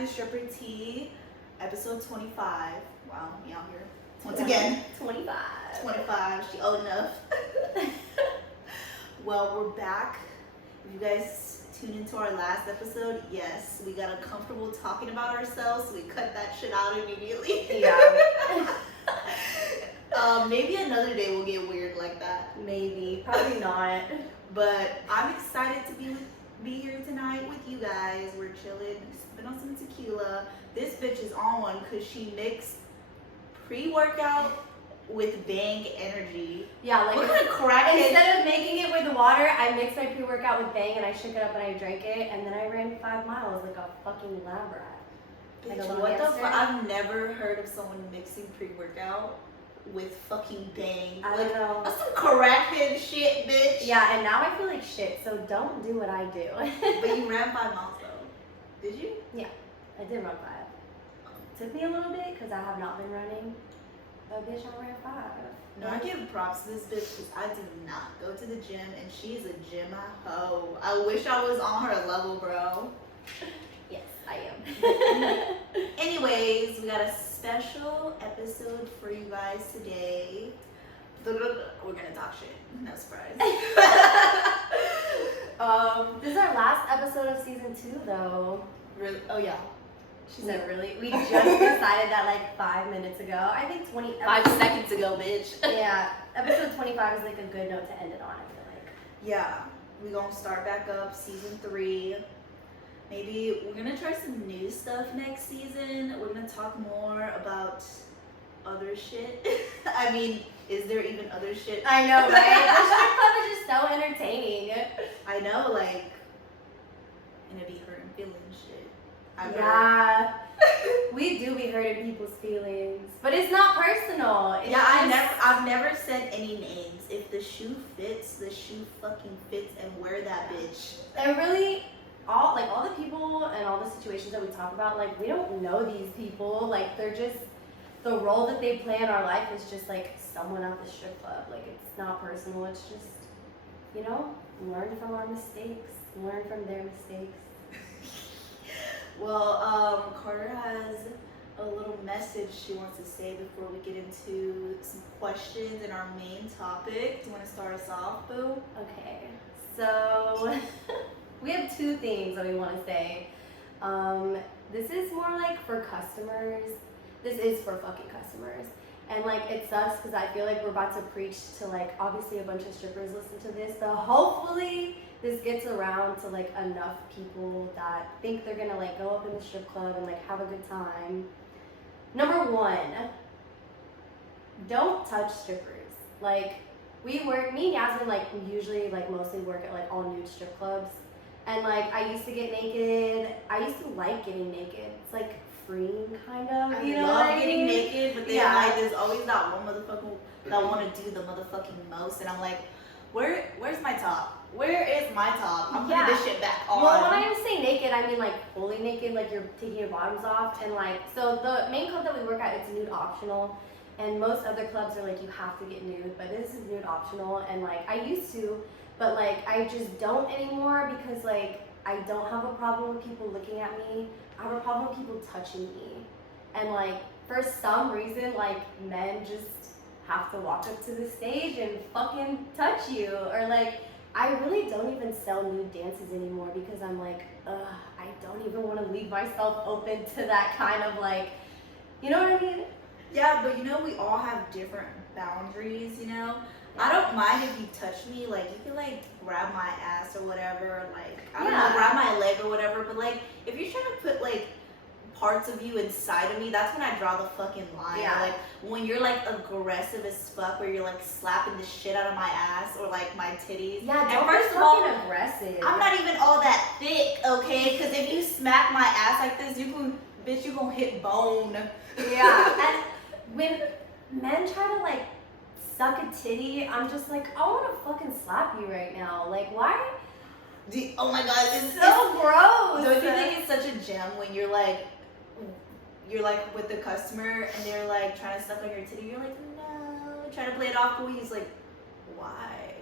to Stripper Tea, episode 25. Wow, me out here. Once again. 25. 25, she old enough. Well, we're back. If you guys tuned into our last episode, yes, we got uncomfortable talking about ourselves, so we cut that shit out immediately. Yeah. Maybe another day we'll get weird like that. Maybe. Probably not. But I'm excited to be here tonight with you guys. We're chilling, sipping on some tequila. This bitch is on one because she mixed pre-workout with Bang Energy. Yeah, like what kind of crackhead? instead of making it with the water, I mixed my pre-workout with Bang and I shook it up and I drank it and then I ran 5 miles like a fucking lab rat. Like a little What the hamster. fuck? I've never heard of someone mixing pre-workout with fucking Bang. I don't know. That's some crackhead shit, bitch. Yeah, and now I feel like shit, so don't do what I do. But you ran 5 miles though. Did you? Yeah, I did run 5. Took me a little bit because I have not been running. But bitch, I ran 5. No, I give props to this bitch because I do not go to the gym and she's a gym hoe. I wish I was on her level, bro. Yes, I am. Anyways, we got a special episode for you guys today. We're gonna talk shit. No surprise. This is our last episode of season 2, though. Really? Oh yeah. She said, really? We just decided that like 5 minutes ago. I think 5 seconds ago, bitch. Yeah, episode 25 is like a good note to end it on, I feel like. Yeah, we gonna start back up season 3. Maybe we're gonna try some new stuff next season. We're gonna talk more about other shit. I mean, is there even other shit? I know, right? The strip club is just so entertaining. I know, like, and it be hurting feelings shit. Yeah, we do be hurting people's feelings, but it's not personal. It's I've never said any names. If the shoe fits, the shoe fucking fits, and wear that bitch. And really, all the people and all the situations that we talk about, like, we don't know these people. Like, they're just, the role that they play in our life is just like someone at the strip club. Like, it's not personal. It's just, you know, learn from our mistakes, learn from their mistakes. Well, Carter has a little message she wants to say before we get into some questions and our main topic. Do you want to start us off, boo? Okay, so we have 2 things that we want to say. This is more like for customers. This is for fucking customers. And like, it sucks because I feel like we're about to preach to like, obviously a bunch of strippers listen to this, but hopefully this gets around to like enough people that think they're gonna like go up in the strip club and like have a good time. Number 1, don't touch strippers. Like, me and Yazmine like usually like mostly work at like all nude strip clubs. And like, I used to get naked. I used to like getting naked. It's like freeing kind of. I you know love what I getting mean? naked, but then Yeah. like there's always that one motherfucker that want to do the motherfucking most, and I'm like, where's my top? Where is my top? I'm putting this shit back on. Well, when I say naked, I mean like fully naked, like you're taking your bottoms off, and like, so the main club that we work at, it's nude optional, and most other clubs are like you have to get nude, but this is nude optional, and like I used to, but like I just don't anymore because like I don't have a problem with people looking at me. I have a problem with people touching me, and like for some reason, like men just have to walk up to the stage and fucking touch you, or like. I really don't even sell nude dances anymore because I'm like, I don't even want to leave myself open to that kind of like, you know what I mean? Yeah, but you know, we all have different boundaries, you know? I don't mind if you touch me, like, you can, like, grab my ass or whatever, like, I don't know, grab my leg or whatever, but, like, if you're trying to put, like, parts of you inside of me, that's when I draw the fucking line. Yeah. Like, when you're, like, aggressive as fuck, where you're, like, slapping the shit out of my ass or, like, my titties. Yeah, and don't first be of all, fucking aggressive. I'm not even all that thick, okay? Because if you smack my ass like this, you gonna hit bone. Yeah, and when men try to, like, suck a titty, I'm just like, I want to fucking slap you right now. Like, why? Oh my god, it's so gross. Don't you think it's such a gem when you're like with the customer and they're like trying to suck on your titty, you're like, no, trying to play it off cool, he's like, why?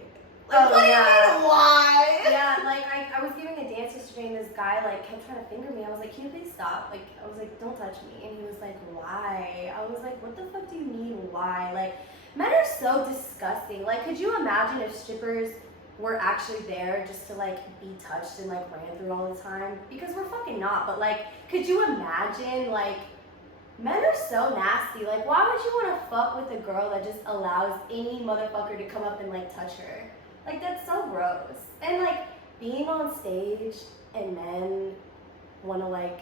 Like, what do you mean, why? Yeah, like I was was giving a dance yesterday and this guy like kept trying to finger me. I was like, can you please stop? Like, I was like, don't touch me. And he was like, why? I was like, what the fuck do you mean why? Like, men are so disgusting. Like, could you imagine if strippers were actually there just to like be touched and like ran through all the time? Because we're fucking not. But like, could you imagine like, men are so nasty. Like, why would you want to fuck with a girl that just allows any motherfucker to come up and like touch her? Like, that's so gross. And like, being on stage and men want to like,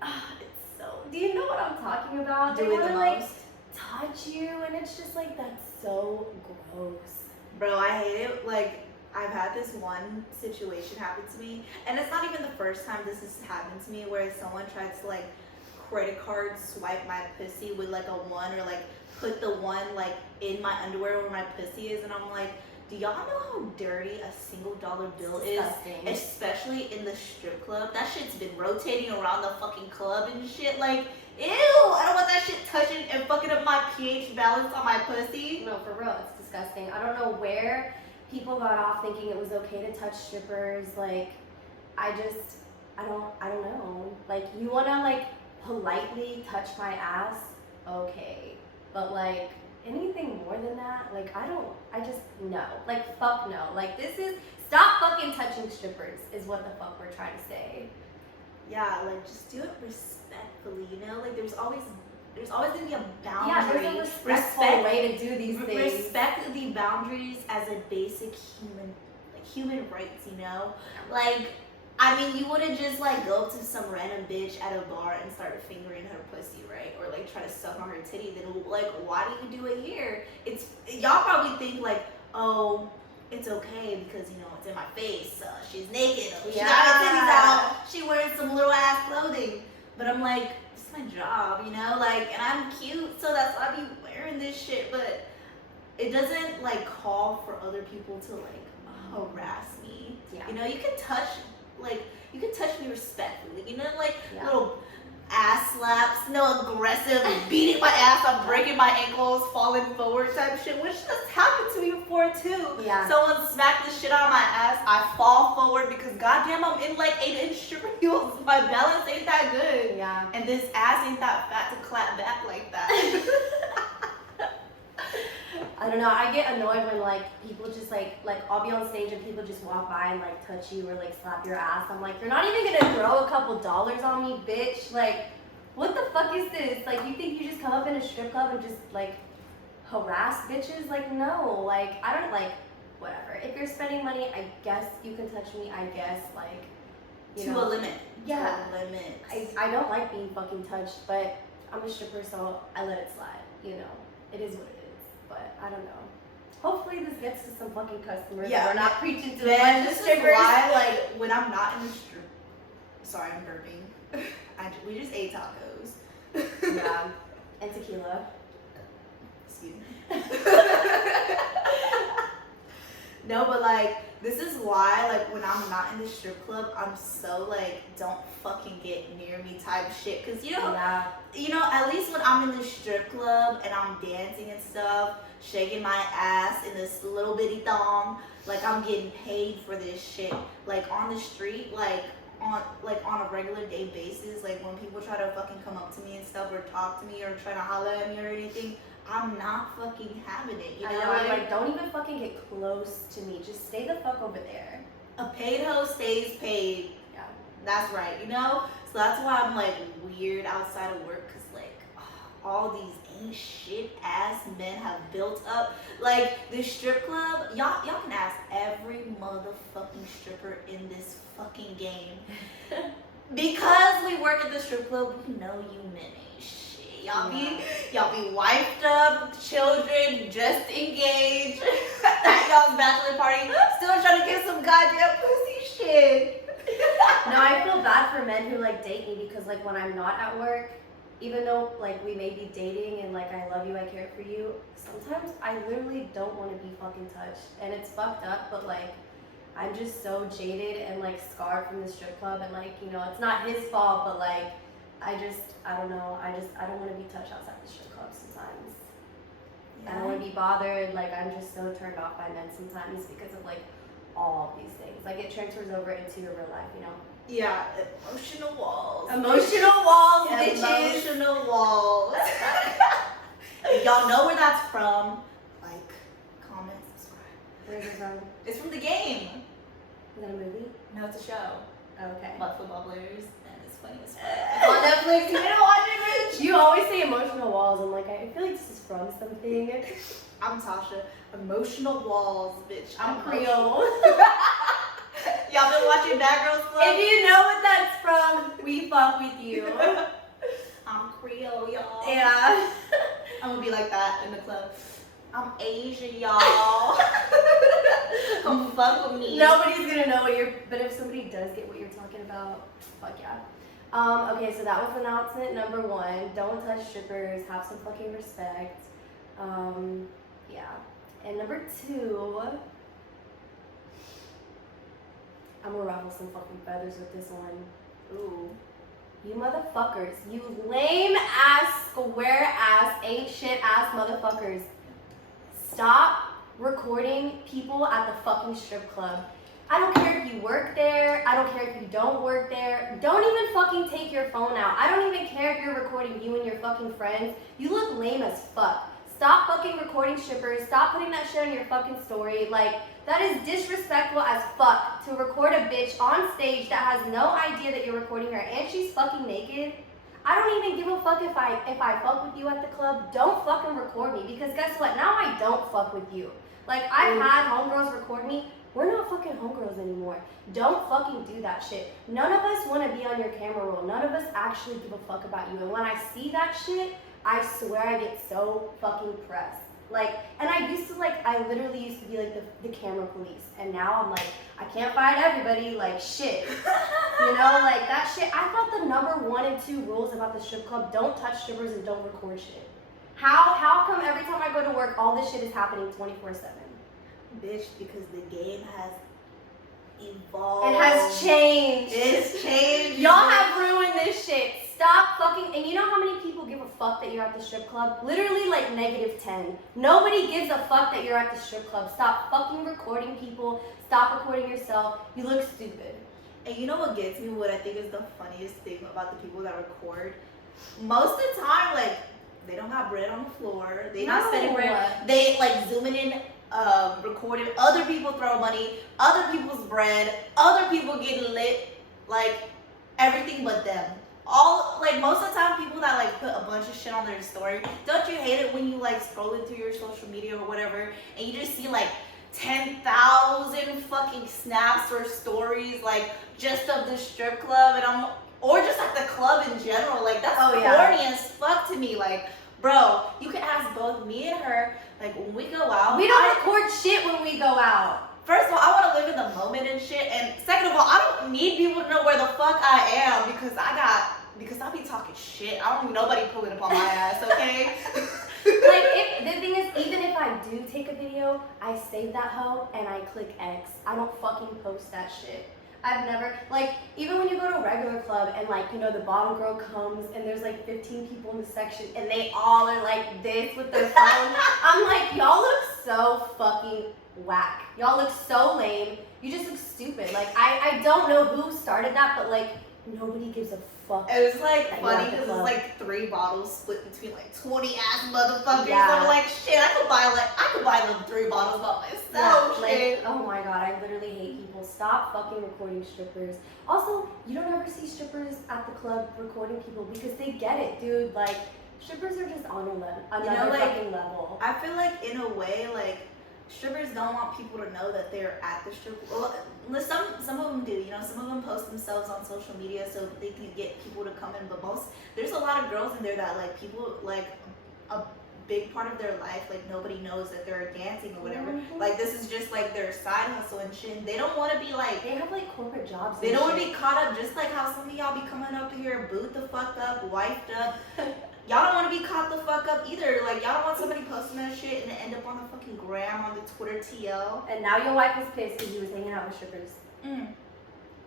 it's so, do you know what I'm talking about? They Do it want the to like most. touch you and it's just like, that's so gross. Bro, I hate it. Like, I've had this one situation happen to me, and it's not even the first time this has happened to me, where someone tries to like credit card swipe my pussy with like a one, or like put the one like in my underwear where my pussy is, and I'm like, do y'all know how dirty a single dollar bill is? Disgusting. Especially in the strip club. That shit's been rotating around the fucking club and shit. Like, ew, I don't want that shit touching and fucking up my pH balance on my pussy. No, for real, it's disgusting. I don't know where people got off thinking it was okay to touch strippers. Like, I don't know. Like, you wanna like politely touch my ass, okay. But like, anything more than that, like, no. Like, fuck no. Like, stop fucking touching strippers is what the fuck we're trying to say. Yeah, like, just do it respectfully, you know? Like, there's always gonna be a boundary. Yeah, there's a respectful way to do these things. Respect the boundaries as a basic human rights, you know? Like, I mean, you wouldn't just like go up to some random bitch at a bar and start fingering her pussy, right? Or like try to suck on her titty. Then like, why do you do it here? Y'all probably think like, oh, it's okay because, you know, it's in my face. She's naked. She got her titties out. She wearing some little ass clothing. But I'm like, it's my job, you know? Like, and I'm cute, so that's why I be wearing this shit. But it doesn't like call for other people to like harass me. Yeah. You know, you can touch me respectfully. You know, like little ass slaps, no aggressive beating my ass, I'm breaking my ankles, falling forward type shit, which has happened to me before too. Yeah. Someone smacked the shit out of my ass, I fall forward because goddamn I'm in like 8-inch stripper heels. My balance ain't that good. Yeah. And this ass ain't that fat to clap back like that. I don't know. I get annoyed when like people just like I'll be on stage and people just walk by and like touch you or like slap your ass. I'm like, you're not even gonna throw a couple dollars on me, bitch. Like, what the fuck is this? Like, you think you just come up in a strip club and just like harass bitches? Like, no. Like, I don't like whatever. If you're spending money, I guess you can touch me. I guess like you know. To a limit. Yeah. To a limit. I don't like being fucking touched, but I'm a stripper, so I let it slide. You know, it is what it is. But I don't know. Hopefully this gets to some fucking customers. Yeah, we're not preaching to a then bunch of this is strippers. why, like, when I'm not in the strip, sorry, I'm burping. We just ate tacos. Yeah, and tequila. Excuse me. No, but like, this is why, like, when I'm not in the strip club, I'm so like, don't fucking get near me type shit. Cause you know, at least when I'm in the strip club and I'm dancing and stuff, shaking my ass in this little bitty thong, like I'm getting paid for this shit. Like on the street, like on a regular day basis, like when people try to fucking come up to me and stuff or talk to me or try to holler at me or anything, I'm not fucking having it, you know? I'm like, don't even fucking get close to me. Just stay the fuck over there. A paid hoe stays paid. Yeah. That's right, you know? So that's why I'm like weird outside of work, cause like all these ain't shit ass men have built up. Like this strip club, y'all can ask every motherfucking stripper in this fucking game. Because we work at the strip club, we know you men ain't shit. Y'all be wiped up, children, just engaged at y'all's bachelor party, still trying to get some goddamn pussy shit. No, I feel bad for men who like date me because like when I'm not at work, even though like we may be dating and like I love you, I care for you, sometimes I literally don't want to be fucking touched, and it's fucked up, but like I'm just so jaded and like scarred from the strip club, and like, you know, it's not his fault, but like I don't know, I don't want to be touched outside the strip club sometimes. I don't want to be bothered. Like, I'm just so turned off by men sometimes because of like all of these things. Like, it transfers over into your real life, you know? Yeah, emotional walls. Emotional walls, bitches. Emotional walls. If y'all know where that's from, like, comment, subscribe. Where's it from? It's from the game. Is that a movie? No, it's a show Oh, okay. about football players, and it's funny as fuck. It's on Netflix. You didn't watch it, bitch? You always say emotional walls. I'm like, I feel like this is from something. I'm Tasha. Emotional walls, bitch. I'm Creole. Y'all been watching Bad Girls Club? If you know what that's from, we fuck with you. I'm Creole, y'all. Yeah. I'm gonna be like that in the club. I'm Asian, y'all. Come fuck with me. Nobody's gonna know what you're, but if somebody does get what you're talking about, fuck yeah. Okay, so that was announcement number 1. Don't touch strippers. Have some fucking respect. Yeah. And number 2, I'm gonna ruffle some fucking feathers with this one. Ooh. You motherfuckers. You lame ass, square ass, ain't shit ass motherfuckers. Stop recording people at the fucking strip club. I don't care if you work there. I don't care if you don't work there. Don't even fucking take your phone out. I don't even care if you're recording you and your fucking friends. You look lame as fuck. Stop fucking recording strippers. Stop putting that shit on your fucking story. Like, that is disrespectful as fuck to record a bitch on stage that has no idea that you're recording her and she's fucking naked. I don't even give a fuck if I fuck with you at the club. Don't fucking record me, because guess what? Now I don't fuck with you. Like, I've had homegirls record me. We're not fucking homegirls anymore. Don't fucking do that shit. None of us want to be on your camera roll. None of us actually give a fuck about you. And when I see that shit, I swear I get so fucking pressed. Like, and I literally used to be like the camera police. And now I'm like, I can't fight everybody, like shit. You know, like that shit. I thought the number 1 and 2 rules about the strip club, don't touch strippers and don't record shit. How come every time I go to work, all this shit is happening 24/7? Bitch, because the game has evolved. It has changed. It's changed. Y'all have ruined this shit. Stop fucking, and you know how many people give a fuck that you're at the strip club? Literally like -10. Nobody gives a fuck that you're at the strip club. Stop fucking recording people. Stop recording yourself. You look stupid. And you know what gets me? What I think is the funniest thing about the people that record? Most of the time, like, they don't have bread on the floor. They not spending bread. They like zooming in, recording other people throw money, other people's bread, other people getting lit, like everything but them. All like most of the time, people that like put a bunch of shit on their story. Don't you hate it when you like scrolling through your social media or whatever, and you just see like 10,000 fucking snaps or stories like just of the strip club, and or just like the club in general. Like that's corny as fuck to me. Like, bro, you can ask both me and her. Like when we go out, we don't record shit when we go out. First of all, I want to live in the moment and shit. And second of all, I don't need people to know where the fuck I am because I be talking shit. I don't need nobody pulling up on my ass, okay? Like, the thing is, even if I do take a video, I save that hoe and I click X. I don't fucking post that shit. I've never, like, even when you go to a regular club and, like, you know, the bottom girl comes and there's, like, 15 people in the section and they all are, like, this with their phone. I'm like, y'all look so fucking whack. Y'all look so lame. You just look stupid. Like, I don't know who started that, but, like, nobody gives a fuck. It was, like, funny because it's, like, 3 bottles split between, like, 20-ass motherfuckers. Yeah. I'm like, shit, I could buy them 3 bottles by myself. Yeah, like, oh my god, I literally hate people. Stop fucking recording strippers. Also, you don't ever see strippers at the club recording people because they get it, dude. Like, strippers are just on another fucking level. I feel like, in a way, like, strippers don't want people to know that they're at the strip club. Well, some of them do, you know. Some of them post themselves on social media so they can get people to come in. But there's a lot of girls in there that like people like a big part of their life, like nobody knows that they're dancing or whatever. Mm-hmm. Like this is just like their side hustle and shit. And they don't want to be like, they have like corporate jobs. They don't want to be caught up just like how some of y'all be coming up here boot the fuck up, wiped up. Y'all don't want to be caught the fuck up either. Like, y'all don't want somebody posting that shit and it end up on the fucking gram, on the Twitter TL. And now your wife is pissed because you was hanging out with strippers.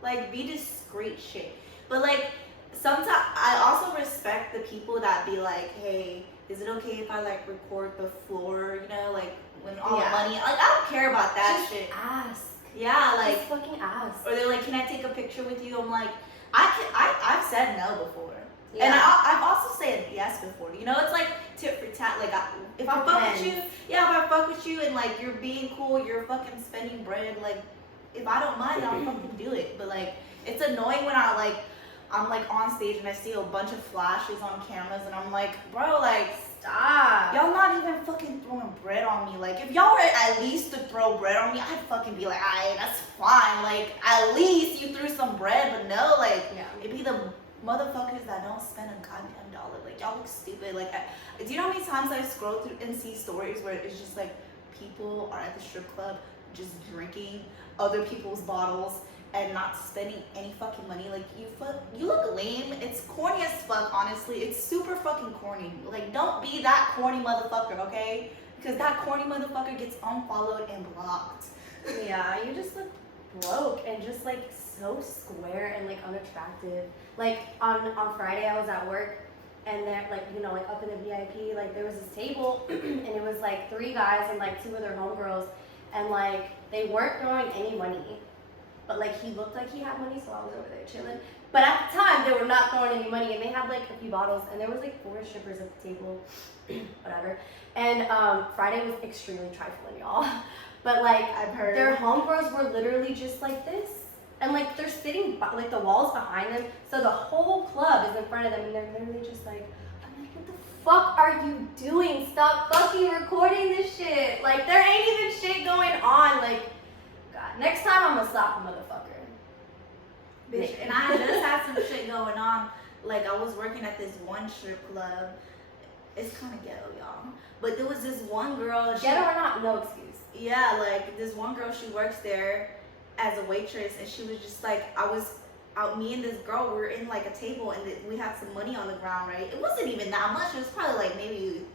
Like, be discreet shit. But, like, sometimes I also respect the people that be like, hey, is it okay if I, like, record the floor, you know, like, when all the money. Like, I don't care about that just shit. Ask. Yeah, like just fucking ask. or they're like, "Can I take a picture with you?" I'm like, I've said no before. Yeah. And I've also said yes before. You know, it's like tit for tat. Like, if I fuck with you, yeah, if I fuck with you and like you're being cool, you're fucking spending bread. Like, if I don't mind, I'll fucking do it. But like, it's annoying when I'm like on stage and I see a bunch of flashes on cameras and I'm like, bro, like, stop. Y'all not even fucking throwing bread on me. Like, if y'all were at least to throw bread on me, I'd fucking be like, alright, that's fine. Like, at least you threw some bread, but no, like, it'd be the motherfuckers that don't spend a goddamn dollar. Like, y'all look stupid. Like, do you know how many times I scroll through and see stories where it's just like people are at the strip club just drinking other people's bottles and not spending any fucking money? Like, you look lame. It's corny as fuck, honestly. It's super fucking corny. Like, don't be that corny motherfucker, okay? Because that corny motherfucker gets unfollowed and blocked. Yeah, you just look broke and just like so square and like unattractive. Like on Friday I was at work and there, like, you know, like up in the VIP, like there was this table and it was like 3 guys and like 2 of their homegirls, and like they weren't throwing any money. But like he looked like he had money, so I was over there chilling. But at the time, they were not throwing any money, and they had like a few bottles, and there was like 4 strippers at the table, whatever. And Friday was extremely trifling, y'all. But like I've heard their homegirls were literally just like this, and like they're sitting like the walls behind them, so the whole club is in front of them, and they're literally just like, I'm like, what the fuck are you doing? Stop fucking recording this shit. Like there ain't even shit going on. Like, God, next time I'm gonna slap a motherfucker. Bitch, and I just had some shit going on. Like, I was working at this one strip club. It's kind of ghetto, y'all. But there was this one girl. Ghetto or not, no excuse. Yeah, like, this one girl, she works there as a waitress, and she was just like, me and this girl were in like a table, and we had some money on the ground, right? It wasn't even that much. It was probably like maybe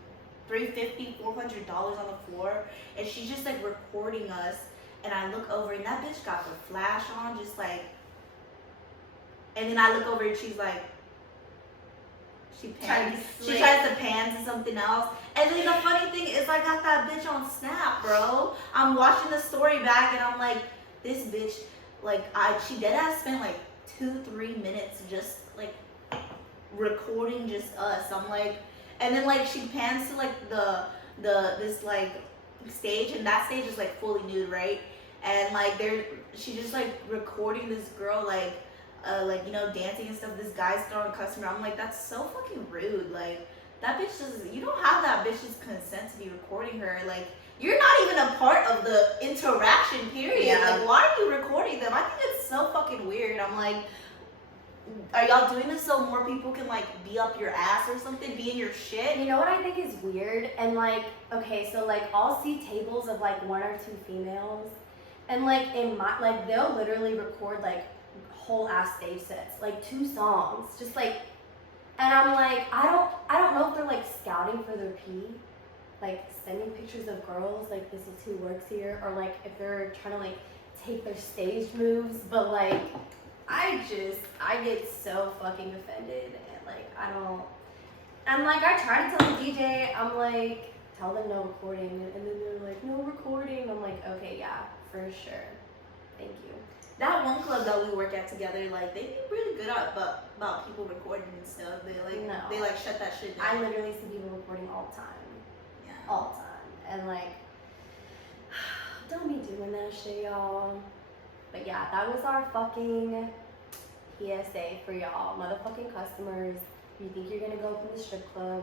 $350, $400 on the floor, and she's just like recording us. And I look over, and that bitch got the flash on, just like. And then I look over, and she's like, she tries to pan to something else. And then the funny thing is, I got that bitch on Snap, bro. I'm watching the story back, and I'm like, this bitch, like, she dead ass spent like 2-3 minutes just like recording just us. I'm like, and then like she pans to like this like stage, and that stage is like fully nude, right? And like she just like recording this girl like you know, dancing and stuff. This guy's throwing customer. I'm like, that's so fucking rude. Like, that bitch you don't have that bitch's consent to be recording her. Like, you're not even a part of the interaction, period. Yeah. Like, why are you recording them? I think it's so fucking weird. I'm like, are y'all doing this so more people can like be up your ass or something, be in your shit? You know what I think is weird? And like, okay, so like I'll see tables of like 1 or 2 females, and like in my, like they'll literally record like whole ass stage sets, like 2 songs, just like, and I'm like, I don't know if they're like scouting for their pee, like sending pictures of girls, like this is who works here, or like if they're trying to like take their stage moves. But like, I get so fucking offended, and like I'm like, I try to tell the DJ, I'm like, tell them no recording, and then they're like, no recording. I'm like, okay, yeah, for sure, thank you. That one club that we work at together, like, they be really good at about people recording and stuff. They like shut that shit down. I literally see people recording all the time. Yeah. All the time. And like, don't be doing that shit, y'all. But yeah, that was our fucking PSA for y'all motherfucking customers. You think you're gonna go up in the strip club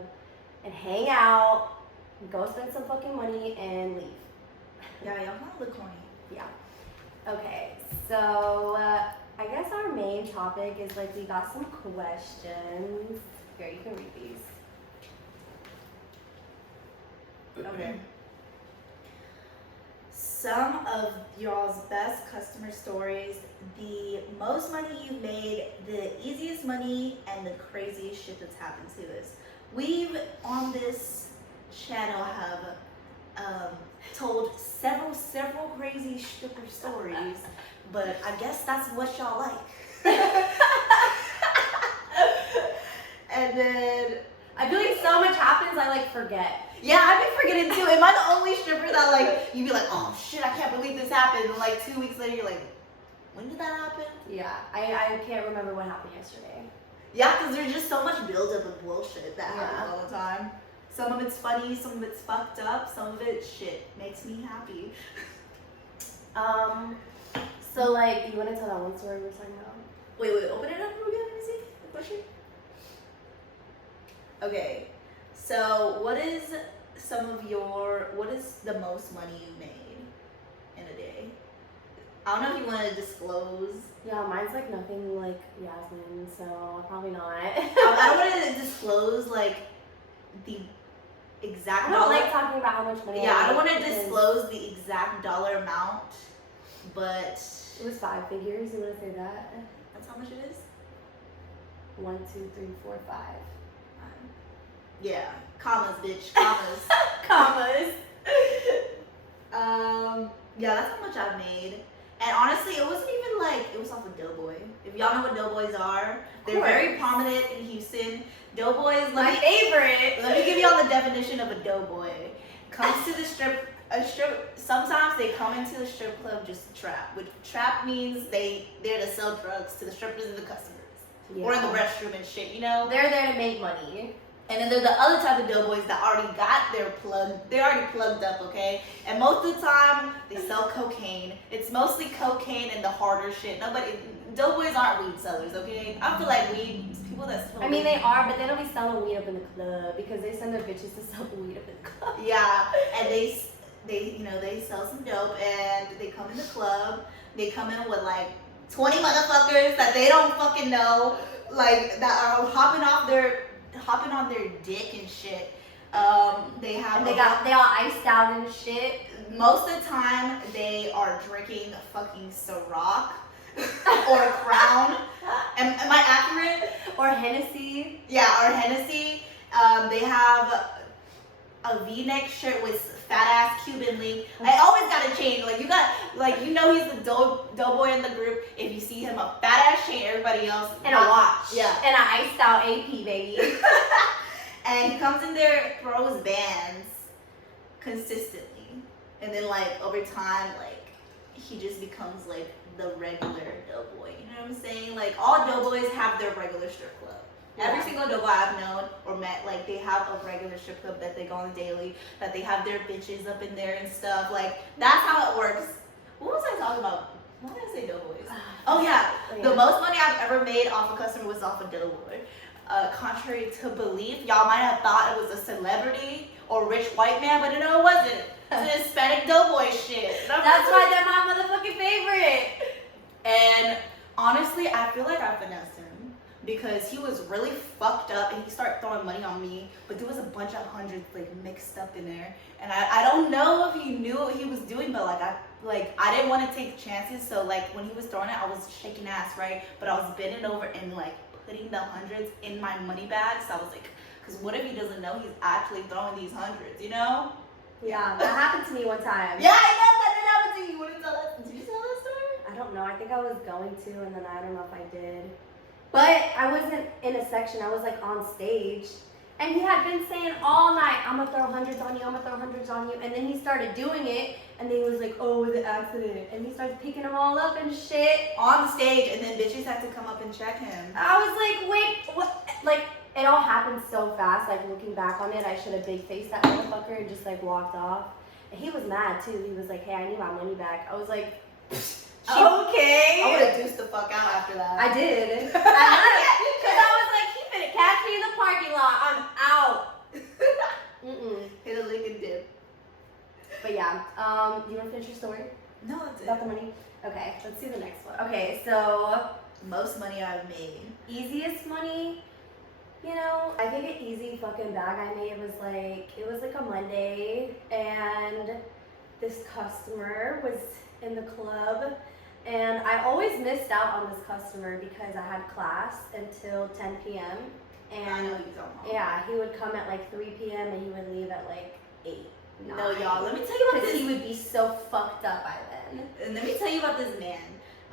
and hang out, go spend some fucking money and leave. Yeah, y'all kind of look corny. Yeah. Okay, so I guess our main topic is like, we got some questions. Here, you can read these. Okay. Some of y'all's best customer stories, the most money you've made, the easiest money, and the craziest shit that's happened to us. We've, on this channel, have told several crazy stripper stories, but I guess that's what y'all like. And then I feel like so much happens, I like forget. Yeah, I've been forgetting too. Am I the only stripper that like you be like, oh shit, I can't believe this happened, and like 2 weeks later you're like, when did that happen? Yeah, I can't remember what happened yesterday. Yeah, because there's just so much buildup of bullshit that Yeah. happens all the time. Some of it's funny, some of it's fucked up, some of it shit makes me happy. So like, you want to tell that one story we were talking about? Wait, open it up again. Let me see the question. Okay, so what is the most money you made in a day? I don't know if you want to disclose. Yeah, mine's like nothing like Yazmine, so probably not. I don't want to disclose like the exact I don't dollar. like talking about how much money. Yeah, I don't want to because disclose the exact dollar amount, but It was 5 figures. You want to say that? that's how much it is. 1, 2, 3, 4, 5. Yeah, commas, bitch, commas. Commas. Yeah, that's how much I've made. And honestly, it wasn't even like, it was off of Doughboy. If y'all know what Doughboys are, they're very prominent in Houston. Doughboys, My favorite. let me give y'all the definition of a doughboy. Comes to the sometimes they come into the strip club just to trap. Which trap means they're to sell drugs to the strippers and the customers. Yeah. Or in the restroom and shit, you know? They're there to make money. And then there's the other type of doughboys that they're already plugged up, okay? And most of the time, they sell cocaine. It's mostly cocaine and the harder shit. Doughboys aren't weed sellers, okay? I feel like people that smoke I mean, weed. they are, but they don't be selling weed up in the club because they send their bitches to sell weed up in the club. Yeah, and they sell some dope and they come in the club. They come in with like 20 motherfuckers that they don't fucking know, like that are hopping on their dick and shit. They all iced out and shit. Most of the time they are drinking fucking Ciroc or Crown. Am I accurate? Or Hennessy. Yeah, or Hennessy. They have a V-neck shirt with fat ass Cuban link. I always gotta change. You know he's the doughboy in the group. If you see him, a fat ass chain, everybody else. And a watch. Yeah. And an iced out AP, baby. And he comes in there, throws bands consistently. And then over time, he just becomes the regular doughboy. You know what I'm saying? All doughboys have their regular strip club. Yeah. Every single doughboy I've known or met, they have a regular strip club that they go on daily, that they have their bitches up in there and stuff. That's how it works. What was I talking about? Why did I say doughboys? Oh yeah, the most money I've ever made off a customer was off a doughboy. Contrary to belief, y'all might have thought it was a celebrity or rich white man, but no, it wasn't. It's an Hispanic doughboy shit. That's why they're my motherfucking favorite. And honestly, I feel like I finessed him because he was really fucked up and he started throwing money on me, but there was a bunch of hundreds mixed up in there. And I don't know if he knew what he was doing, but I didn't want to take chances. So when he was throwing it, I was shaking ass, right? But I was bending over and putting the hundreds in my money bag. So I was because what if he doesn't know he's actually throwing these hundreds, you know? Yeah, that happened to me one time. Yeah, I know that did happen to you. You want to tell that? Did you tell that story? I don't know. I think I was going to, and then I don't know if I did. But I wasn't in a section. I was on stage. And he had been saying all night, I'm gonna throw hundreds on you, I'm gonna throw hundreds on you. And then he started doing it, and then he was like, oh, it was an accident. And he started picking them all up and shit. On stage, and then bitches had to come up and check him. I was like, wait, what? It all happened so fast. Looking back on it, I should have big faced that motherfucker and just walked off. And he was mad too. He was like, hey, I need my money back. I was like, okay. I would have deuced the fuck out after that. I did. Because I was like, he finna catch me in the parking lot. I'm out. Hit a lick and dip. But yeah, you want to finish your story? No, that's it. About the money? Okay, let's do the next one. Okay, so most money I've made. Easiest money, I think an easy fucking bag I made was a Monday, and this customer was in the club, and I always missed out on this customer because I had class until 10 p.m. And I know you don't. Yeah, he would come at 3 p.m. and he would leave at 8. No, y'all, let me tell you about this. He would be so fucked up by then. And let me tell you about this man.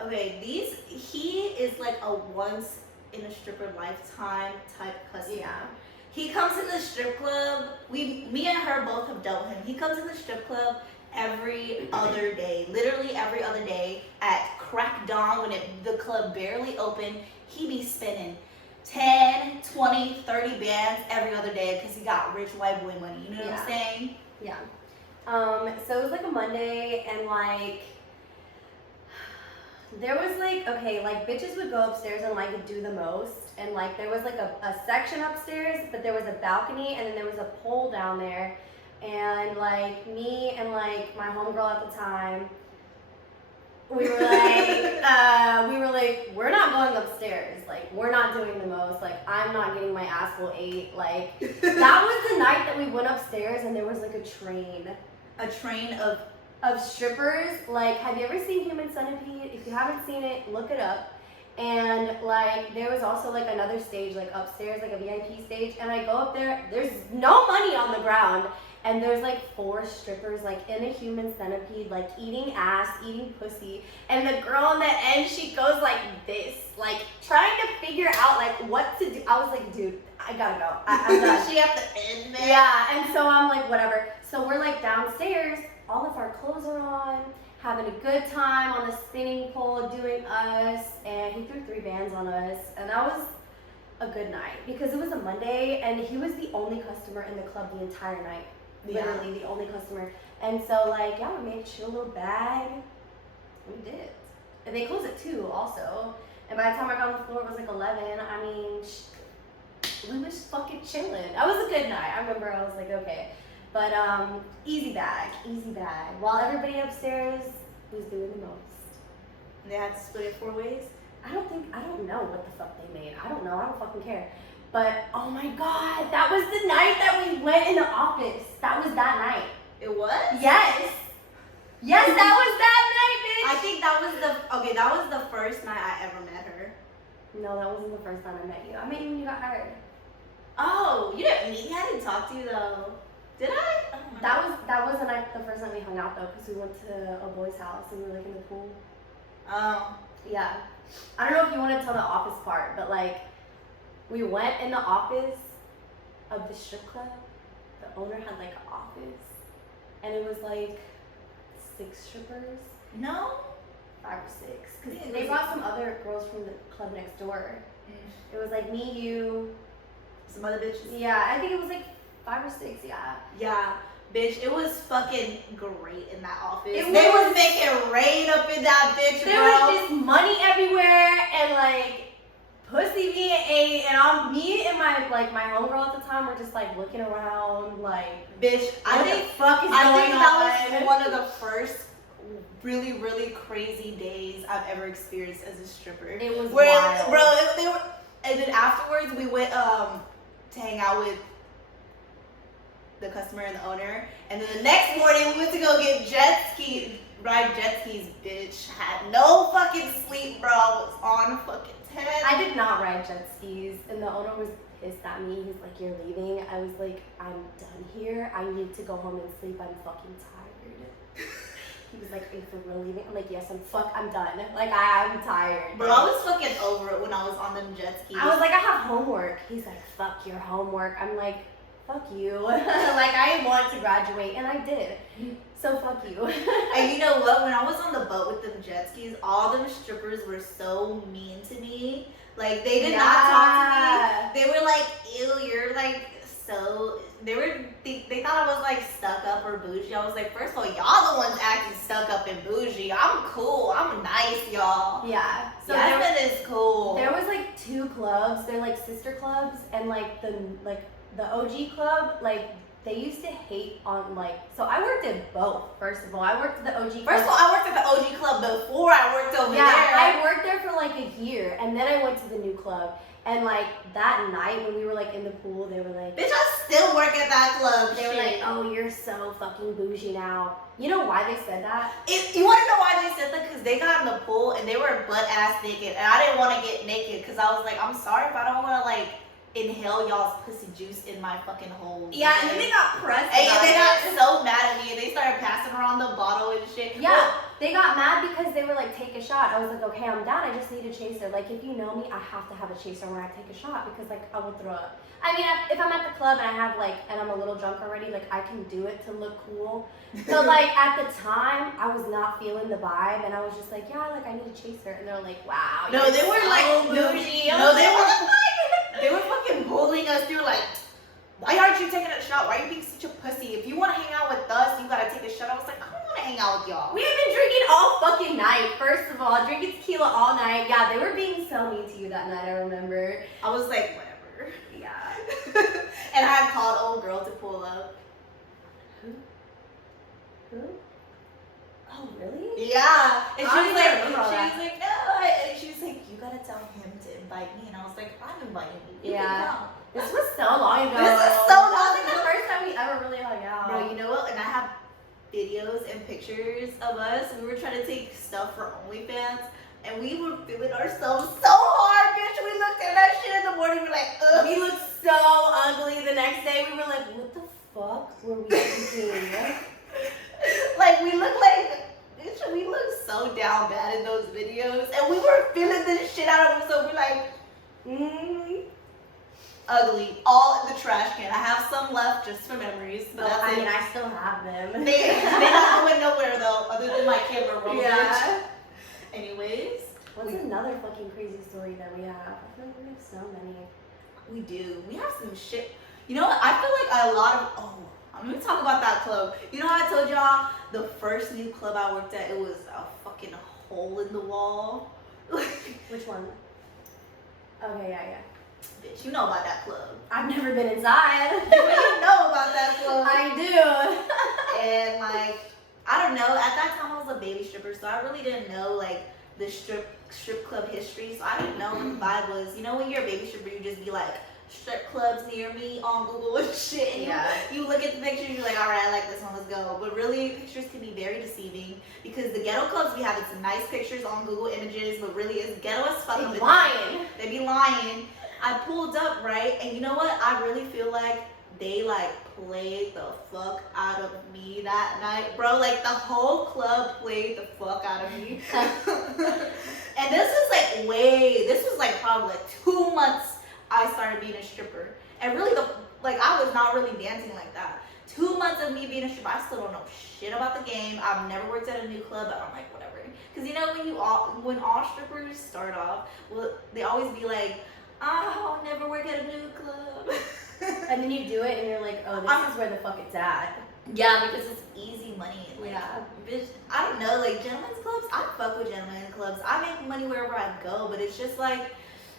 Okay, he is a once in a stripper lifetime type customer. Yeah. He comes in the strip club. Me and her both have dealt with him. He comes in the strip club every other day, literally every other day at crack dawn when the club barely opened. He be spending 10, 20, 30 bands every other day because he got rich white boy money. You know what I'm saying? Yeah. So it was like a Monday, and like there was like, okay, like bitches would go upstairs and like do the most, and like there was like a section upstairs, but there was a balcony, and then there was a pole down there, and like me and like my homegirl at the time, we were like, we're not going upstairs, like we're not doing the most, like I'm not getting my asshole ate. Like that was the night that we went upstairs, and there was like a train of strippers. Like, have you ever seen Human Centipede? If you haven't seen it, look it up. And like there was also like another stage like upstairs, like a VIP stage, and I go up there, there's no money on the ground, and there's like 4 strippers like in a human centipede, like eating ass, eating pussy, and the girl on the end, she goes like this, like trying to figure out like what to do. I was like, dude, I gotta go. I'm done. She at the end, man. Yeah, and so I'm like, whatever. So we're like downstairs, all of our clothes are on, having a good time on the spinning pole, doing us, and he threw 3 bands on us, and that was a good night because it was a Monday, and he was the only customer in the club the entire night. Literally the only customer. And so like, yeah, we made a chill little bag. We did. And they closed at 2 also. And by the time I got on the floor, it was like 11. I mean, we was fucking chilling. That was a good night. I remember I was like, okay. But easy bag. While everybody upstairs was doing the most. They had to split it 4 ways? I don't know what the fuck they made. I don't know. I don't fucking care. But oh my god, that was the night that we went in the office. That was that night. It was? Yes. Yes, that was that night, bitch. I think that was the first night I ever met her. No, that wasn't the first time I met you. I met you when you got hired. Oh, you didn't meet me? I didn't talk to you though. Did I? Oh, that was the first night we hung out though, because we went to a boy's house and we were like in the pool. Oh. Yeah. I don't know if you want to tell the office part, but like we went in the office of the strip club. The owner had like an office, and it was like 6 strippers. No. 5 or 6. Because they brought some other girls from the club next door. It was like me, you, some other bitches. Yeah, I think it was like 5 or 6. Yeah. Yeah. Bitch, it was fucking great in that office. They was making rain up in that bitch, there bro. There was just money everywhere, and like pussy being ate, and me and my homegirl at the time were just like looking around like, bitch, I think that was one of the first really, really crazy days I've ever experienced as a stripper. It was wild. Bro, and then afterwards we went to hang out with the customer and the owner, and then the next morning we went to go get ride jet skis, bitch. Had no fucking sleep, bro. I was on fucking 10. I did not ride jet skis, and the owner was pissed at me. He's like, you're leaving? I was like, I'm done here. I need to go home and sleep. I'm fucking tired. He was like, are you for real leaving? I'm like, yes, I'm done. Like, I'm tired. Bro, I was fucking over it when I was on them jet skis. I was like, I have homework. He's like, fuck your homework. I'm like, fuck you. Like, I want to graduate, and I did. So fuck you. And you know what? When I was on the boat with them jet skis, all them strippers were so mean to me. Like, they did not talk to me. They were like, ew, you're like so. They thought I was like stuck up or bougie. I was like, first of all, y'all the ones acting stuck up and bougie. I'm cool. I'm nice, y'all. Yeah. So Yazmine is cool. There was like 2 clubs. They're like sister clubs, and like the OG club, like they used to hate on like, so I worked at both. First of all, I worked at the OG club. First of all, I worked at the OG club before I worked over there. Yeah, I worked there for like a year, and then I went to the new club. And like that night when we were like in the pool, they were like, bitch, I still work at that club. They were like, oh, you're so fucking bougie now. You know why they said that? You want to know why they said that? Because they got in the pool and they were butt ass naked, and I didn't want to get naked because I was like, I'm sorry if I don't want to like inhale y'all's pussy juice in my fucking hole. Yeah, and then they got pressed. And they got so mad at me, and they started passing around the bottle and shit. Yeah. They got mad because they were like, take a shot. I was like, okay, I'm down. I just need a chaser. Like, if you know me, I have to have a chaser when I take a shot because like I will throw up. I mean, if I'm at the club and I have like, and I'm a little drunk already, like I can do it to look cool. But like at the time, I was not feeling the vibe, and I was just like, yeah, like I need a chaser. And they're like, wow. No, they were so like bougie. No, they were fucking bullying us. They were like, why aren't you taking a shot? Why are you being such a pussy? If you want to hang out with us, you gotta take a shot. I was like, I don't want to hang out with y'all. We have been drinking all fucking night. First of all, drinking tequila all night. Yeah, they were being so mean to you that night. I remember. I was like, whatever. Yeah. And I had called old girl to pull up. Who? Oh, really? Yeah. And she was like, remember all that. no. And she was like, you gotta tell him to invite me. And I was like, I'm inviting you. You can come. This was so long ago. This was so long That was like ago. the first time we ever really hung out. Bro, you know what? And I have videos and pictures of us. We were trying to take stuff for OnlyFans. And we were feeling ourselves so hard, bitch. We looked at that shit in the morning. We're like, ugh. We looked so ugly the next day. We were like, what the fuck were we thinking? Like, we look like, bitch, we look so down bad in those videos. And we were feeling this shit out of us. So we're like, ugly, all in the trash can. I have some left just for memories, but that's I it. mean, I still have them. They're not going nowhere though, other than my camera roll. Yeah. Anyways, What's another fucking crazy story that we have? I feel like we have so many. we do. We have some shit. You know what? I feel like a lot of. I'm gonna talk about that club. You know how I told y'all the first new club I worked at, it was a fucking hole in the wall. Which one? Okay, yeah. Bitch, you know about that club. I've never been inside. You know about that club. I do. And like, I don't know. At that time, I was a baby stripper, so I really didn't know like the strip club history. So I didn't know what the vibe was. You know, when you're a baby stripper, you just be like, strip clubs near me on Google and shit. And you look at the pictures, you're like, all right, I like this one, let's go. But really, pictures can be very deceiving because the ghetto clubs we have, it's nice pictures on Google Images, but really it's ghetto as fuck. They be lying. They be lying. I pulled up, right? And you know what? I really feel like they like played the fuck out of me that night, bro. Like the whole club played the fuck out of me. And this was like probably like 2 months I started being a stripper. And really I was not really dancing like that. 2 months of me being a stripper, I still don't know shit about the game. I've never worked at a new club, but I'm like, whatever. Because you know when all strippers start off, well, they always be like, I'll never work at a new club. And then you do it and you're like, oh, this is where the fuck it's at. Yeah, because it's easy money. Like, Yeah. Bitch, I don't know, like gentlemen's clubs, I fuck with gentlemen's clubs. I make money wherever I go, but it's just like,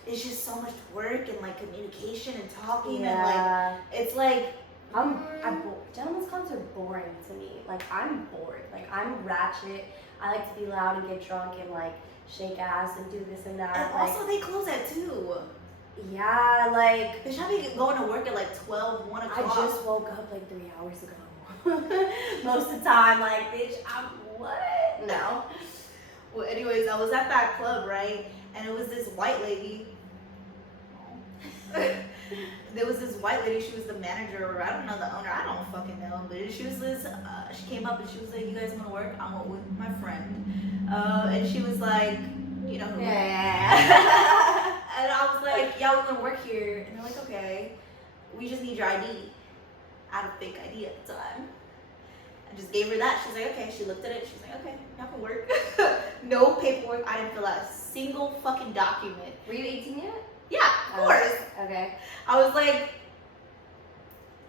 it's just so much work and like communication and talking and like, it's like, gentlemen's clubs are boring to me. Like, I'm bored. Like, I'm ratchet. I like to be loud and get drunk and like shake ass and do this and that. and like, also they close at 2. yeah, like, Bitch, I be going to work at like 12, 1 o'clock. I just woke up like 3 hours ago. Most of the time, like, bitch, I'm what? No. Well, anyways, I was at that club, right? And it was this white lady. There was this white lady, she was the manager, or I don't know, the owner, I don't fucking know, but she was this, she came up and she was like, you guys want to work? I went with my friend, and she was like, you know who? Yeah. And I was like, yeah, we want to work here, and they're like, okay, we just need your ID. I had a fake ID at the time. I just gave her that, she's like, okay, she looked at it, she's like, okay, y'all can work. No paperwork, I didn't fill out a single fucking document. Were you 18 yet? Yeah, of course. Okay. I was like,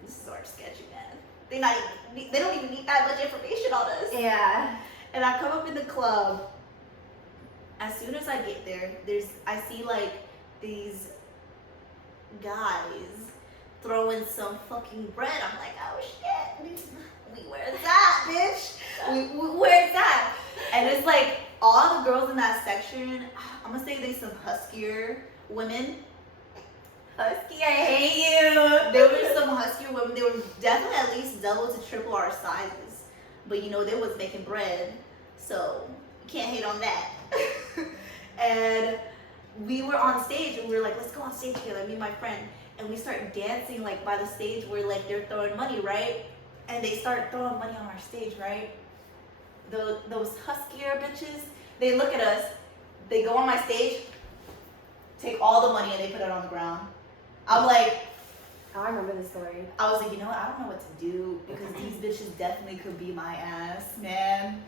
this is our sketchy, man. They don't even need that much information on us. Yeah. And I come up in the club. As soon as I get there, I see like these guys throwing some fucking bread. I'm like, oh shit. Where's that, bitch? Where's that? And it's like all the girls in that section, I'm gonna say they some huskier women. Husky, I hate you. There were some huskier women. They were definitely at least double to triple our sizes. But you know, they was making bread. So you can't hate on that. And we were on stage and we were like, let's go on stage together, me and my friend. And we start dancing like by the stage where like they're throwing money, right? And they start throwing money on our stage, right? those huskier bitches, they look at us, they go on my stage, take all the money and they put it on the ground. I'm like, oh, I remember this story. I was like, you know what? I don't know what to do because these bitches definitely could be my ass, man.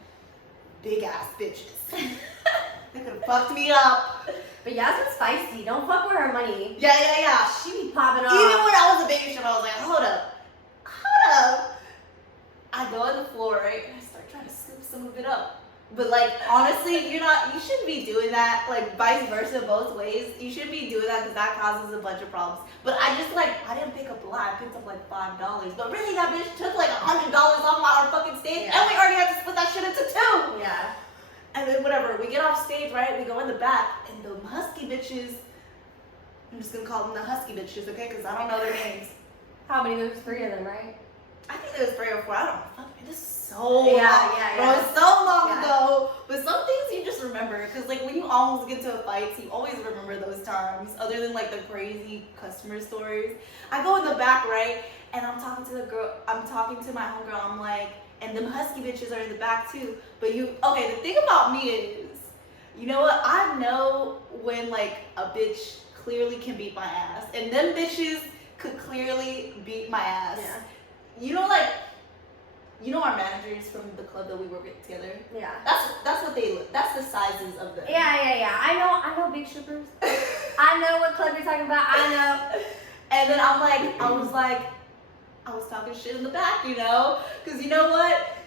Big ass bitches. They could have fucked me up. But Yazmine's feisty. Don't fuck with her money. Yeah. She be popping off. Even when I was a baby shit, I was like, hold up. I go on the floor, right, and I start trying to scoop some of it up. But like, honestly, you shouldn't be doing that. Like, vice versa, both ways. You shouldn't be doing that because that causes a bunch of problems. But I didn't pick up a lot. I picked up like $5. But really, that bitch took like $100 off our fucking stage, and we already had to split that shit into two. Yeah. And then whatever, we get off stage, right? We go in the back, and the husky bitches. I'm just gonna call them the husky bitches, okay? Because I don't know their names. How many? There was 3 of them, right? I think there was 3 or 4. I don't know. Fuck, this is so long. Bro, it's so long ago. But some things you just remember. Because, like, when you almost get into a fight, you always remember those times. Other than, like, the crazy customer stories. I go in the back, right? And I'm talking to my homegirl. I'm like, and them husky bitches are in the back, too. But okay, the thing about me is, you know what? I know when, like, a bitch clearly can beat my ass. And them bitches could clearly beat my ass. Yeah. You know our managers from the club that we work with together? Yeah. That's what they look. That's the sizes of them. Yeah. I know big strippers. I know what club you're talking about. I know. And then I was talking shit in the back, you know? Because you know what?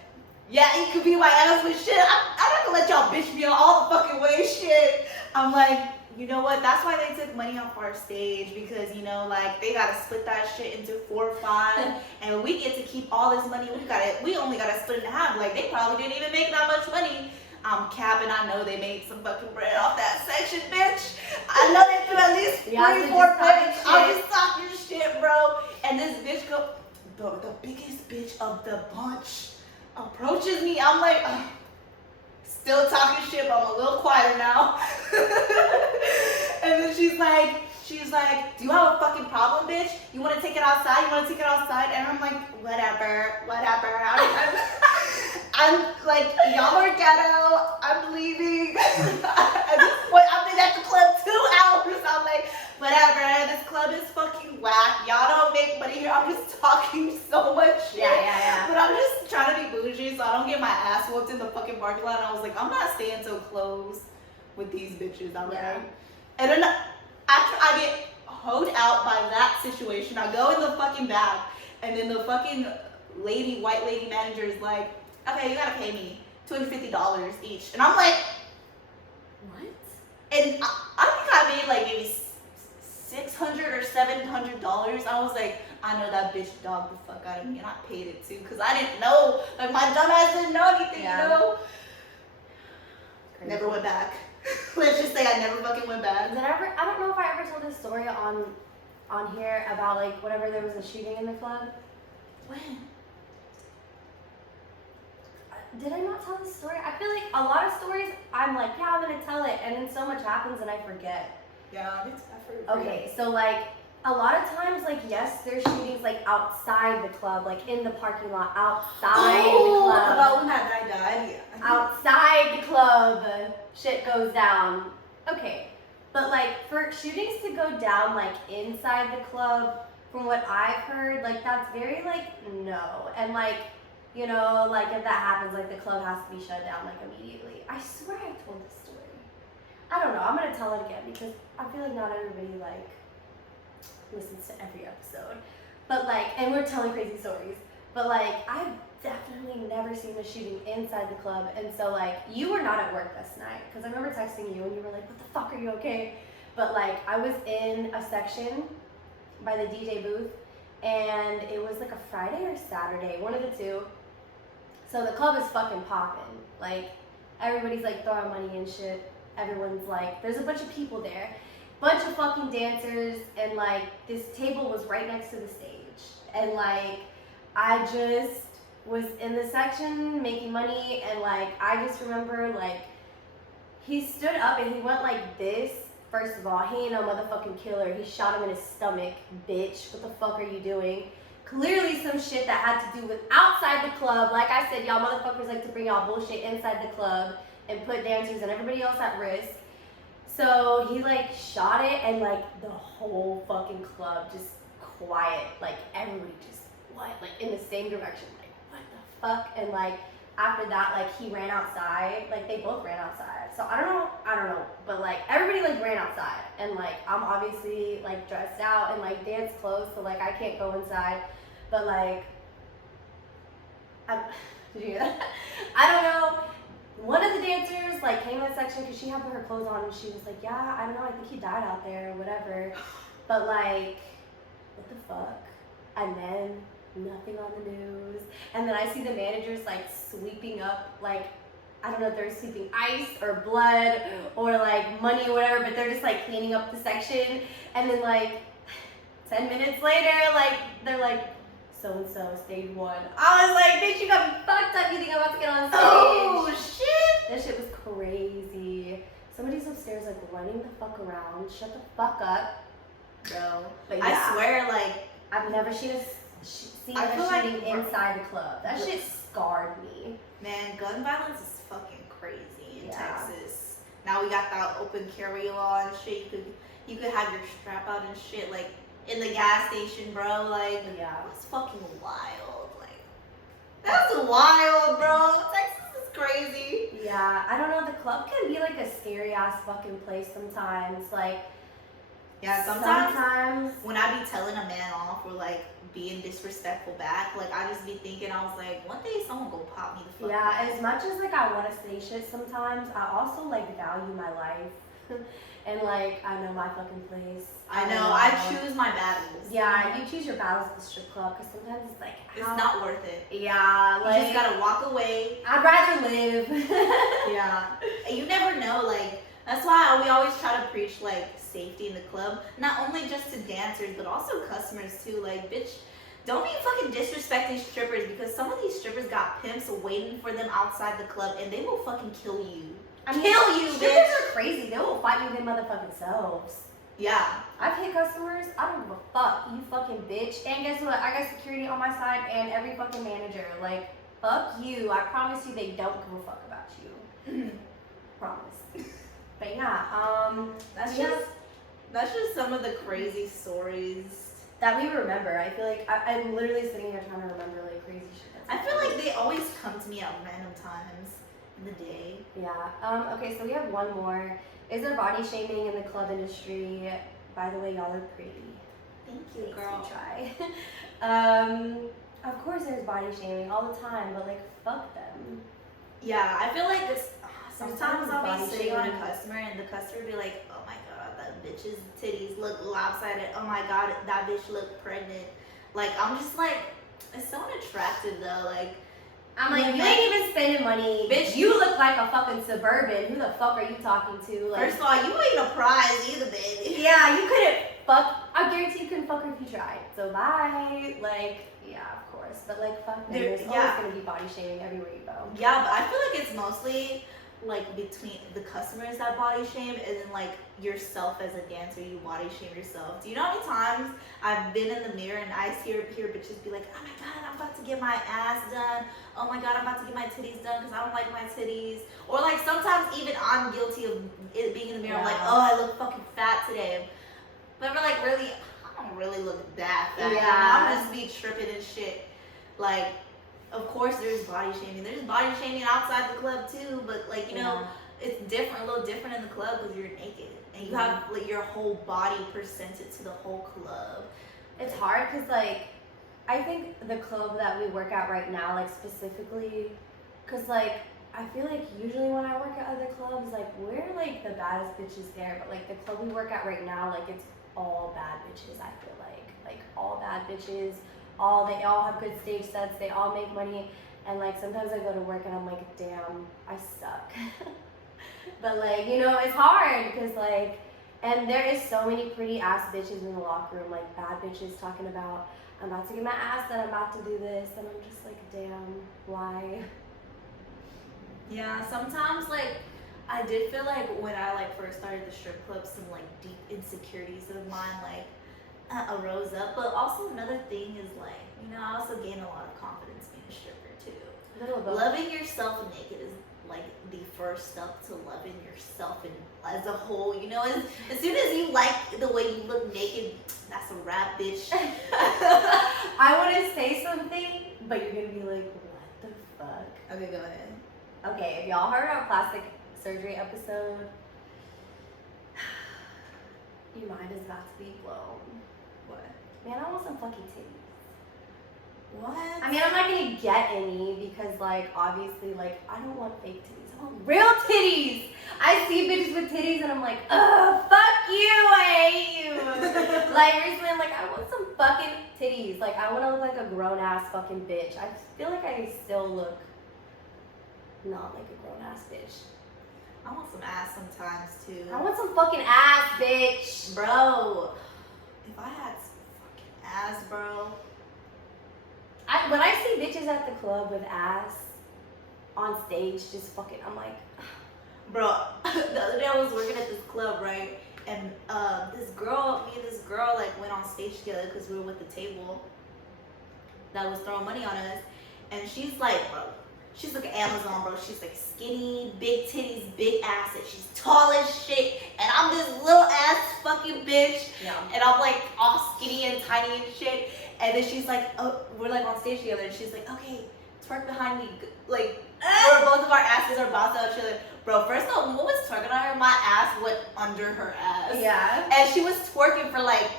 Yeah, it could be my ass with shit. I'm not gonna let y'all bitch me all the fucking way, shit. I'm like, you know what? That's why they took money off our stage because, you know, like, they gotta split that shit into 4 or 5, and we get to keep all this money. We only gotta split it in half. Like, they probably didn't even make that much money. I'm capping. I know they made some fucking bread off that section, bitch. I know they threw at least 3 or 4 plates. I'm just talking shit, bro. And this bitch the biggest bitch of the bunch approaches me. I'm like, still talking shit, but I'm a little quieter now. And then she's like, do you have a fucking problem, bitch? You want to take it outside? And I'm like, whatever. I'm like, y'all are ghetto. I'm leaving. At this point, I've been at the club 2 hours. I'm like, whatever. This club is fucking whack. Y'all don't make money here. I'm just talking so much shit. Yeah. But I'm just trying to be bougie so I don't get my ass whooped in the fucking parking lot. And I was like, I'm not staying so close with these bitches. I'm Yeah. like, and then after I get hoed out by that situation, I go in the fucking back, and then the fucking white lady manager is like, okay, you gotta pay me $250 each. And I'm like, What? and I think I made like maybe $600 or $700. I was like, I know that bitch dogged the fuck out of me, and I paid it too, because I didn't know. Like, my dumb ass didn't know anything, you know? Crazy. Never went back. Let's just say I never fucking went back. I don't know if I ever told this story on here about, like, whenever there was a shooting in the club. When? Did I not tell this story? I feel like a lot of stories, I'm like, yeah, I'm gonna tell it, and then so much happens and I forget. Yeah, I forget. Okay, so like, a lot of times, like, yes, there's shootings like outside the club, like in the parking lot, outside the club. About when that guy died, yeah. Outside the club, shit goes down. Okay, but like for shootings to go down like inside the club, from what I've heard, like that's very like no, and like, you know, like if that happens, like the club has to be shut down like immediately. I swear I told this story. I don't know. I'm gonna tell it again because I feel like not everybody like listens to every episode. But like, and we're telling crazy stories. But like, I've definitely never seen a shooting inside the club. And so like, you were not at work this night because I remember texting you and you were like, "What the fuck, are you okay?" But like, I was in a section by the DJ booth, and it was like a Friday or Saturday, one of the two. So the club is fucking popping. Like, everybody's like throwing money and shit. Everyone's like, there's a bunch of people there, bunch of fucking dancers, and like this table was right next to the stage, and like I just was in the section making money, and like I just remember like he stood up and he went like this. First of all, he ain't no motherfucking killer. He shot him in his stomach, bitch. What the fuck are you doing? clearly some shit that had to do with outside the club. Like I said, y'all motherfuckers like to bring y'all bullshit inside the club and put dancers and everybody else at risk. So he like shot it, and like the whole fucking club just quiet. Like everybody just what? Like in the same direction. Like what the fuck? And like after that, like he ran outside. Like they both ran outside. So I don't know. But like everybody like ran outside, and like I'm obviously like dressed out and like dance clothes, so like I can't go inside. But like, did you hear that? I don't know. One of the dancers like came in the section because she had her clothes on, and she was like, yeah, I don't know, I think he died out there or whatever. But like, what the fuck? And then nothing on the news. And then I see the managers like sweeping up, like, I don't know if they're sweeping ice or blood or like money or whatever, but they're just like cleaning up the section. And then like 10 minutes later, like they're like, so-and-so, stage 1. I was like, bitch, you got me fucked up. You think I'm about to get on stage? Oh, shit. That shit was crazy. Somebody's upstairs, like, running the fuck around. Shut the fuck up, bro. But yeah, I swear, like, I've never seen a shooting inside the club. That shit scarred me. Man, gun violence is fucking crazy in Yeah. Texas. Now we got that open carry law and shit. You could have your strap out and shit, like, in the gas station, bro. Like, Yeah. that's fucking wild. Like, that's wild, bro. Texas is crazy. Yeah, I don't know. The club can be like a scary ass fucking place sometimes. Like, Yeah, sometimes when I be telling a man off or like being disrespectful back, like I just be thinking, I was like, one day someone gonna pop me the fuck. yeah, up. as much as like I want to say shit sometimes, I also like value my life. And like, I know my fucking place. I know. I choose my battles. Yeah, you choose your battles at the strip club because sometimes it's like, It's not worth it. Yeah, You like, just gotta walk away. I'd rather live. Yeah. And you never know, like, that's why we always try to preach, like, safety in the club. Not only just to dancers, but also customers, too. Like, bitch, don't be fucking disrespecting strippers because some of these strippers got pimps waiting for them outside the club and they will fucking kill you. Kill you, strippers bitch. are crazy. They will fight you their motherfucking selves. Yeah. I've hit customers, I don't give a fuck, you fucking bitch. And guess what? I got security on my side and every fucking manager. Like, fuck you. I promise you they don't give a fuck about you. Promise. But yeah, That's just some of the crazy stories. that we remember. I feel like I'm literally sitting here trying to remember like crazy shit. I feel like they always come to me at random times in the day. Yeah. Okay, so we have one more. Is there body shaming in the club industry? By the way, y'all are pretty. Thank you, Makes girl. me try. Of course there's body shaming all the time, but like fuck them. Yeah, I feel like this. Sometimes I'll body be sitting on a shaming. customer and the customer be like, "Oh my god, that bitch's titties look lopsided. Oh my god, that bitch look pregnant." Like I'm just like, it's so unattractive though. Like I'm like, you ain't even spending money. Bitch, You look like a fucking suburban. Who the fuck are you talking to? Like, first of all, you ain't a prize either, baby. yeah, you couldn't fuck. I guarantee you couldn't fuck her if you tried. So bye. Like, yeah, of course. But like, fuck them. There's always gonna be body shaming everywhere you go. Yeah, but I feel like it's mostly like between the customers that body shame and then like yourself as a dancer, you body shame yourself. Do you know how many times I've been in the mirror and I hear bitches be like, "Oh my god, I'm about to get my ass done. Oh my god, I'm about to get my titties done because I don't like my titties." Or like sometimes even I'm guilty of it being in the mirror. I'm like, "Oh, I look fucking fat today." But we're like, really, I don't really look that fat. Yeah. You know? I'm just be tripping and shit. Like, of course there's body shaming. There's body shaming outside the club too, but like, you know, it's different, a little different in the club because you're naked and you have like your whole body presented to the whole club. It's hard because like, I think the club that we work at right now, like specifically, because like, I feel like usually when I work at other clubs, like we're like the baddest bitches there, but like the club we work at right now, like it's all bad bitches. I feel like all bad bitches. They all have good stage sets. They all make money, and like sometimes I go to work and I'm like, damn, I suck. But like, you know, it's hard because like, and there is so many pretty ass bitches in the locker room, like bad bitches talking about, I'm about to get my ass done, I'm about to do this, and I'm just like, damn, why? Yeah, sometimes like I did feel like when I like first started the strip club, some like deep insecurities of mine, like rose up. But also another thing is like, you know, I also gain a lot of confidence being a stripper too. Loving yourself naked is like the first step to loving yourself and as a whole. You know, as soon as you like the way you look naked, that's a wrap, bitch. I want to say something, but you're gonna be like, what the fuck? Okay, go ahead. Okay, if y'all heard our plastic surgery episode, your mind is about to be blown. What? Man, I want some fucking titties. What? I mean, I'm not gonna get any because, like, obviously, like, I don't want fake titties. I want real titties. I see bitches with titties and I'm like, ugh, fuck you, I hate you. Like, recently, I'm like, I want some fucking titties. Like, I want to look like a grown ass fucking bitch. I feel like I still look not like a grown ass bitch. I want some ass sometimes too. I want some fucking ass, bitch. Bro, if I had some fucking ass, bro. When I see bitches at the club with ass on stage, just fucking, I'm like, bro, the other day I was working at this club, right? And me and this girl, like went on stage together because we were with the table that was throwing money on us. And she's like, bro, she's like Amazon, bro. She's like skinny, big titties, big ass, and she's tall as shit. And I'm this little ass fucking bitch. yeah. And I'm like all skinny and tiny and shit. And then she's like, oh, we're like on stage together. And she's like, okay, twerk behind me. Like, where both of our asses are bouncing out each other. Bro, first of all, what was twerking on her? My ass went under her ass. Yeah. And she was twerking for like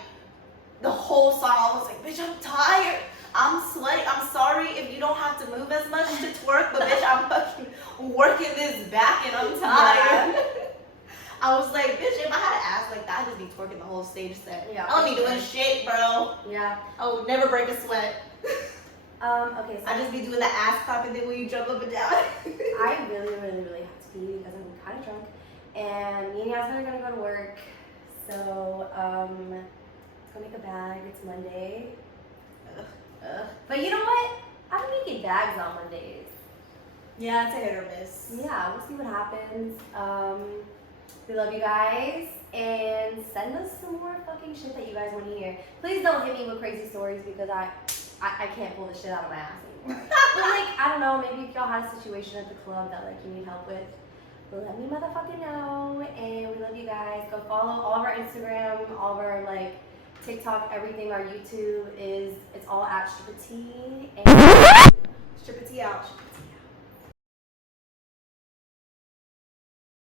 the whole song. I was like, bitch, I'm tired. I'm sweaty. I'm sorry if you don't have to move as much to twerk, but bitch, I'm fucking working this back and I'm tired. Yeah. I was like, bitch, if I had an ass like that, I'd just be twerking the whole stage set. Yeah, I don't be doing shit, bro. Yeah. I would never break a sweat. Okay, so I'd just be doing the ass clapping thing when you jump up and down. I really have to pee because I'm kind of drunk. And me and Yazmine are going to go to work. So, let's go make a bag. It's Monday. Ugh. But you know what? I don't making bags on Mondays. Yeah, it's a hit or miss. Yeah, we'll see what happens. We love you guys. And send us some more fucking shit that you guys want to hear. Please don't hit me with crazy stories because I can't pull the shit out of my ass anymore. But like, I don't know, maybe if y'all had a situation at the club that like you need help with, let me motherfucking know. And we love you guys. Go follow all of our Instagram, all of our like TikTok, everything. Our YouTube it's all at Stripper T. And Stripper T out.